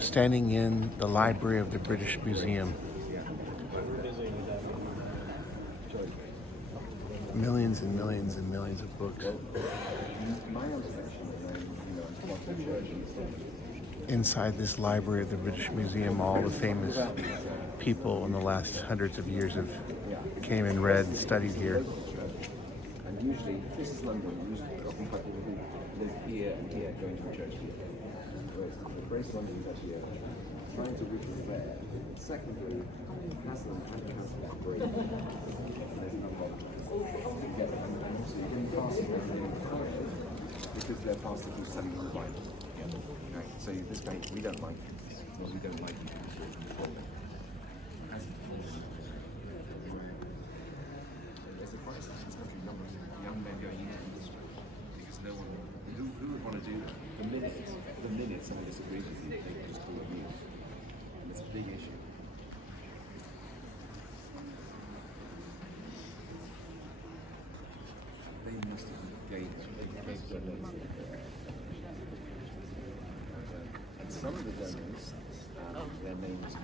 standing in the library of the British Museum. Millions and millions and millions of books. Inside this library of the British Museum, all the famous people in the last hundreds of years have came and read and studied here. And usually, if this is London, usually often quite people who live here and here going to a church here. Whereas the Grace London is actually trying to reach there. Secondly, Haslam and Transport are great. There's no problem. And also you're getting past because they're past the selling on the Bible. Okay, so this guy, we don't like him. Well, we don't like him because we're controlling. There's a quite a substantial number of young men going into industry because no one who would want to do that. The minute someone disagrees with you, they just call it you. And it's a big issue. They must have gained donors. And some of the donors, their names.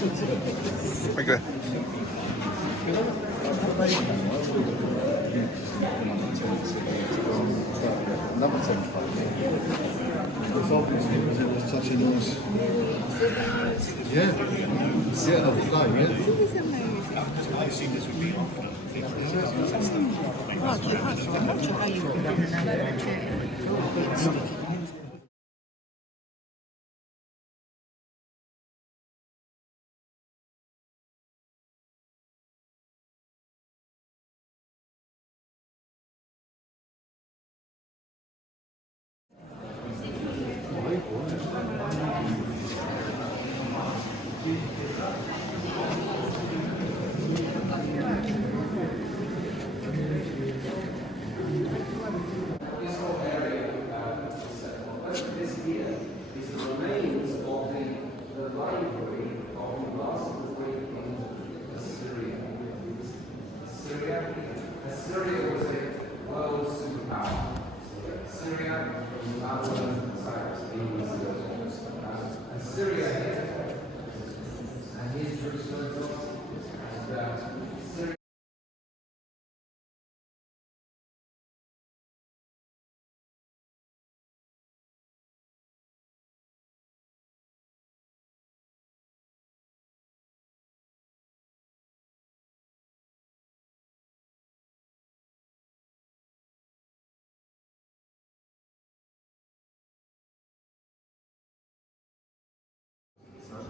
Okay. Another 75. It's obviously because it was such a nice. Yeah. Yeah, of the flow, yeah. It was amazing. I'm not sure how you would have done another chair. Assyria was a world superpower. Syria was Babylon, Cyrus, Assyria, and here's Jerusalem, and Syria.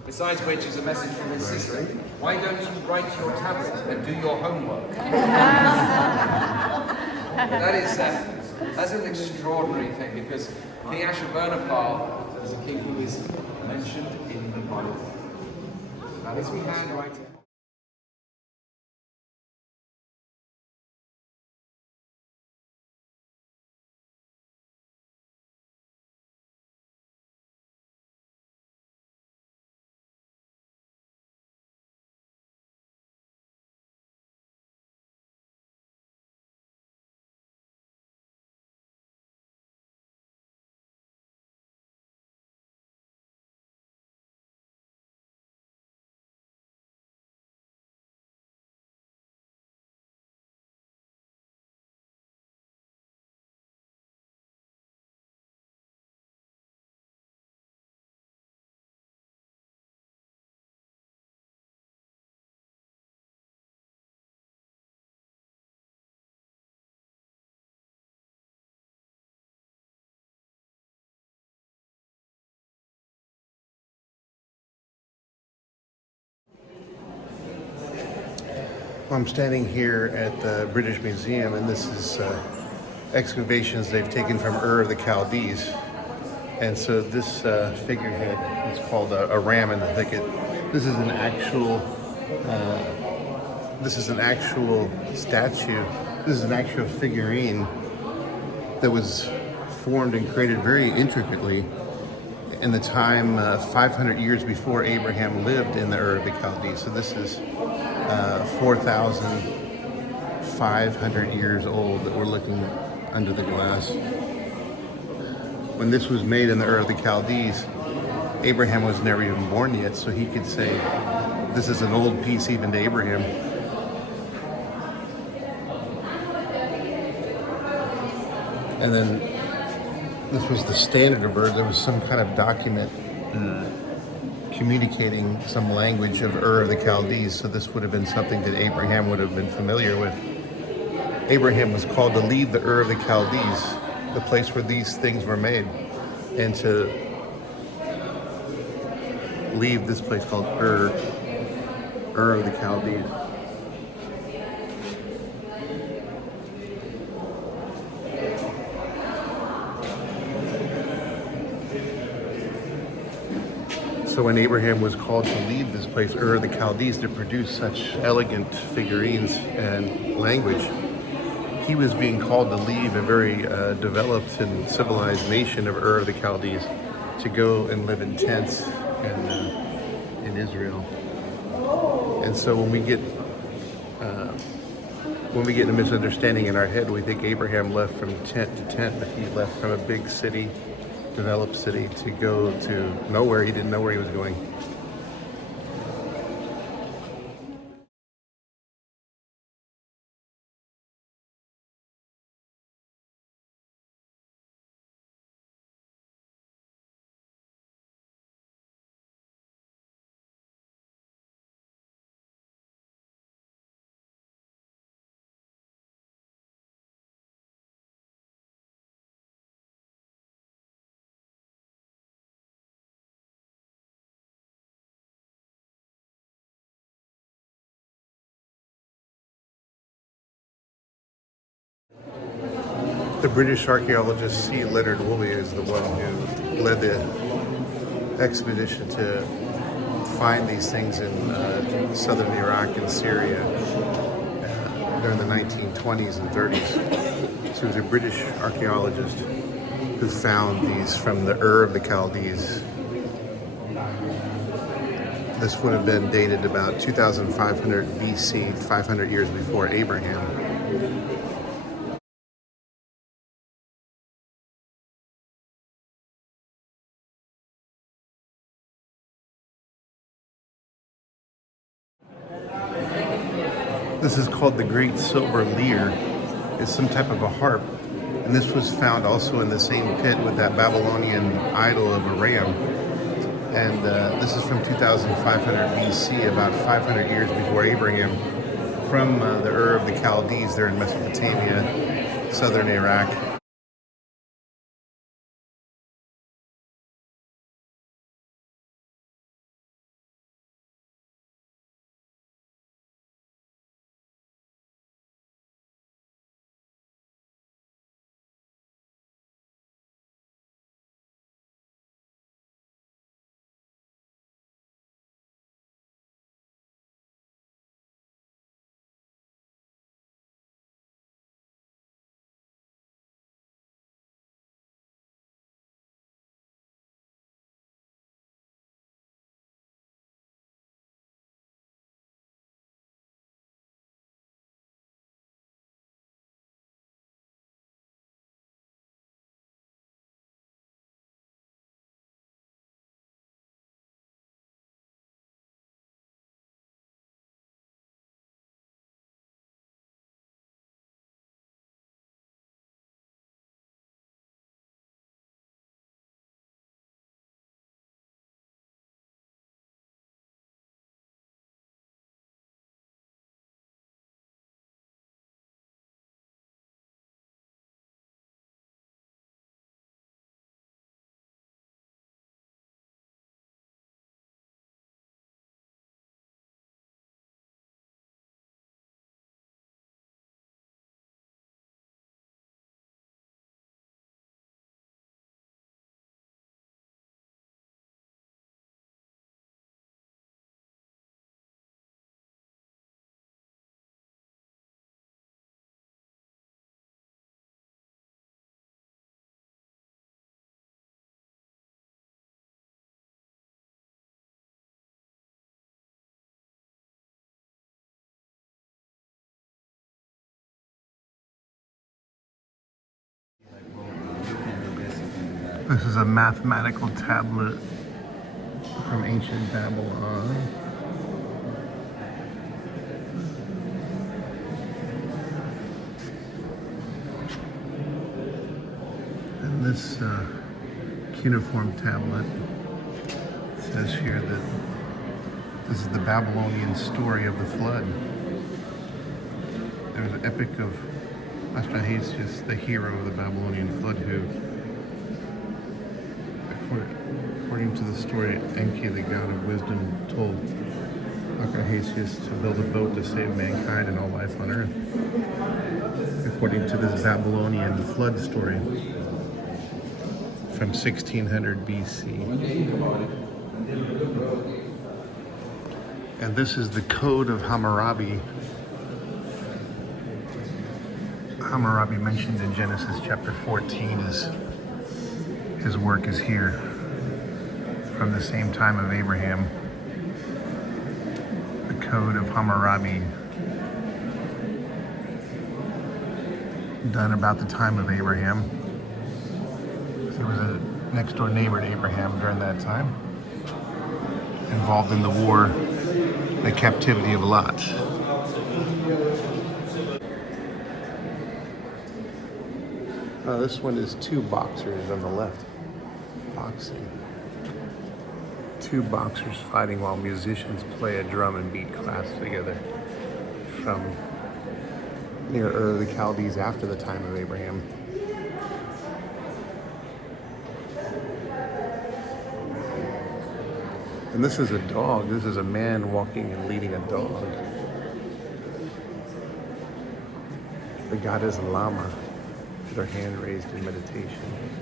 Besides which is a message from his sister. Why don't you write your tablet and do your homework? That's an extraordinary thing because King Ashurbanipal is a king who is mentioned in the Bible. That is handwriting. I'm standing here at the British Museum, and this is excavations they've taken from Ur of the Chaldees. And so this figurehead is called a ram in the thicket. This is an actual. This is an actual statue. This is an actual figurine that was formed and created very intricately in the time 500 years before Abraham lived in the Ur of the Chaldees. So this is 4,500 years old that we're looking under the glass. When this was made in the Ur of the Chaldees, Abraham was never even born yet, so he could say, this is an old piece even to Abraham. And then this was the standard of Ur. There was some kind of document communicating some language of Ur of the Chaldees, so this would have been something that Abraham would have been familiar with. Abraham was called to leave the Ur of the Chaldees, the place where these things were made, and to leave this place called Ur of the Chaldees. So when Abraham was called to leave this place, Ur of the Chaldees, to produce such elegant figurines and language, he was being called to leave a very developed and civilized nation of Ur of the Chaldees to go and live in tents in Israel. And so when we get a misunderstanding in our head, we think Abraham left from tent to tent, but he left from a big city, developed city, to go to nowhere. He didn't know where he was going. The British archaeologist C. Leonard Woolley is the one who led the expedition to find these things in southern Iraq and Syria during the 1920s and 30s. So he was a British archaeologist who found these from the Ur of the Chaldees. This would have been dated about 2500 BC, 500 years before Abraham. This is called the Great Silver Lyre. It's some type of a harp. And this was found also in the same pit with that Babylonian idol of a ram. And this is from 2500 BC, about 500 years before Abraham, from the Ur of the Chaldees there in Mesopotamia, southern Iraq. This is a mathematical tablet from ancient Babylon. And this cuneiform tablet says here that this is the Babylonian story of the flood. There's an epic of Atrahasis, the hero of the Babylonian flood, who, according to the story, Enki, the god of wisdom, told Atrahasis to build a boat to save mankind and all life on earth. According to this Babylonian flood story from 1600 BC. And this is the Code of Hammurabi. Hammurabi mentioned in Genesis chapter 14 his work is here from the same time of Abraham. The Code of Hammurabi, done about the time of Abraham. He was a next door neighbor to Abraham during that time, involved in the war, the captivity of Lot. This one is two boxers on the left, boxing. Two boxers fighting while musicians play a drum and beat claps together from near Ur of the Chaldees after the time of Abraham. And this is a dog. This is a man walking and leading a dog. The god is a llama. with our hand raised in meditation.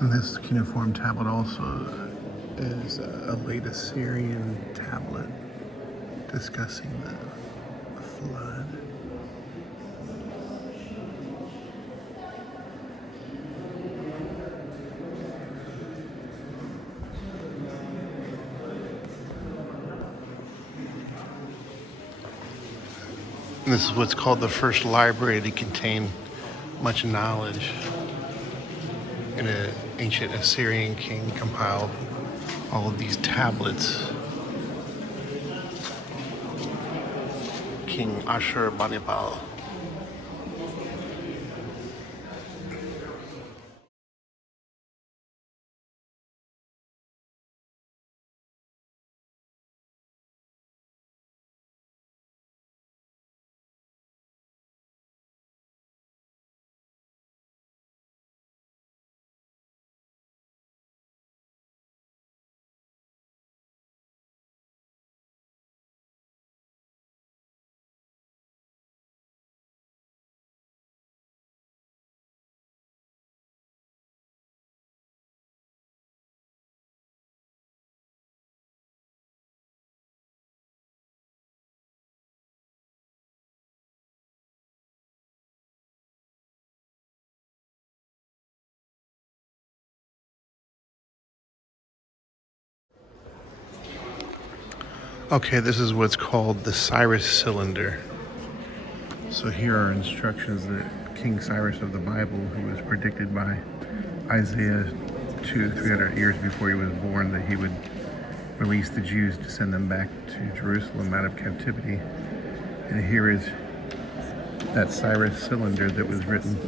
And this cuneiform tablet also is a late Assyrian tablet discussing the flood. And this is what's called the first library to contain much knowledge. And an ancient Assyrian king compiled all of these tablets. King Ashurbanipal. Okay, this is what's called the Cyrus cylinder. So here are instructions that King Cyrus of the Bible, who was predicted by Isaiah 300 years before he was born, that he would release the Jews to send them back to Jerusalem out of captivity. And here is that Cyrus cylinder that was written.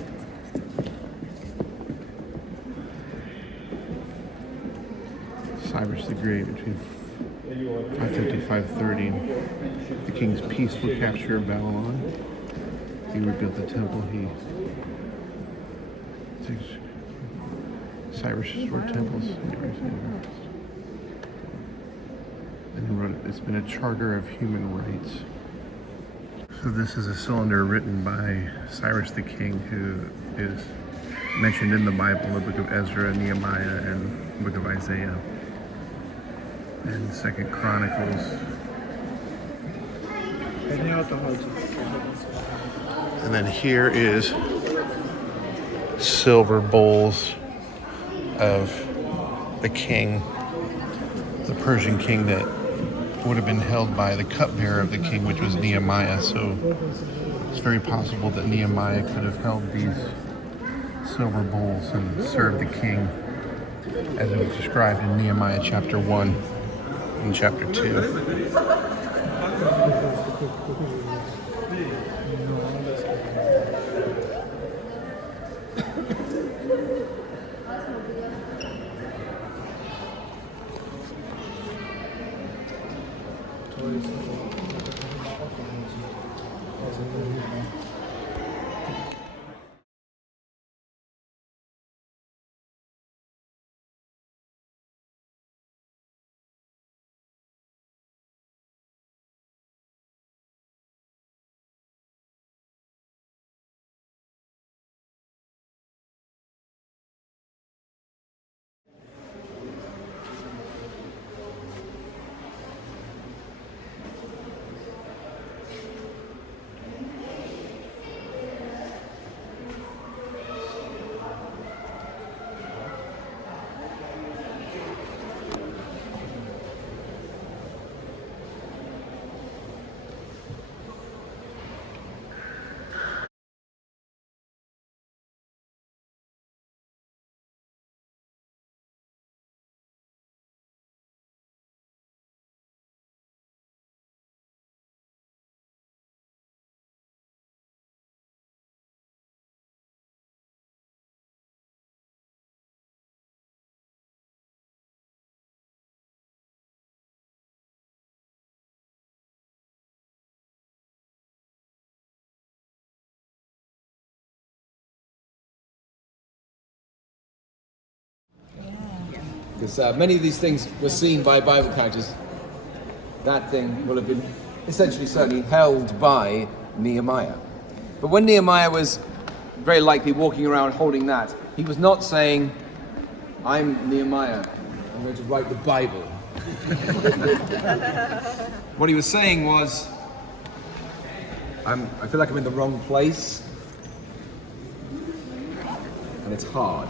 Cyrus the Great between 550 530. The king's peaceful capture of Babylon. He rebuilt the temple. Cyrus restored temples. And he wrote, it's been a charter of human rights. So this is a cylinder written by Cyrus the king, who is mentioned in the Bible, the book of Ezra, Nehemiah, and the book of Isaiah, and Second Chronicles. And then here is silver bowls of the king, the Persian king that would have been held by the cupbearer of the king, which was Nehemiah. So it's very possible that Nehemiah could have held these silver bowls and served the king as it was described in Nehemiah chapter 1 and chapter 2. Because many of these things were seen by Bible characters. That thing will have been essentially certainly held by Nehemiah. But when Nehemiah was very likely walking around holding that, he was not saying, I'm Nehemiah, I'm going to write the Bible. What he was saying was, I feel like I'm in the wrong place, and it's hard.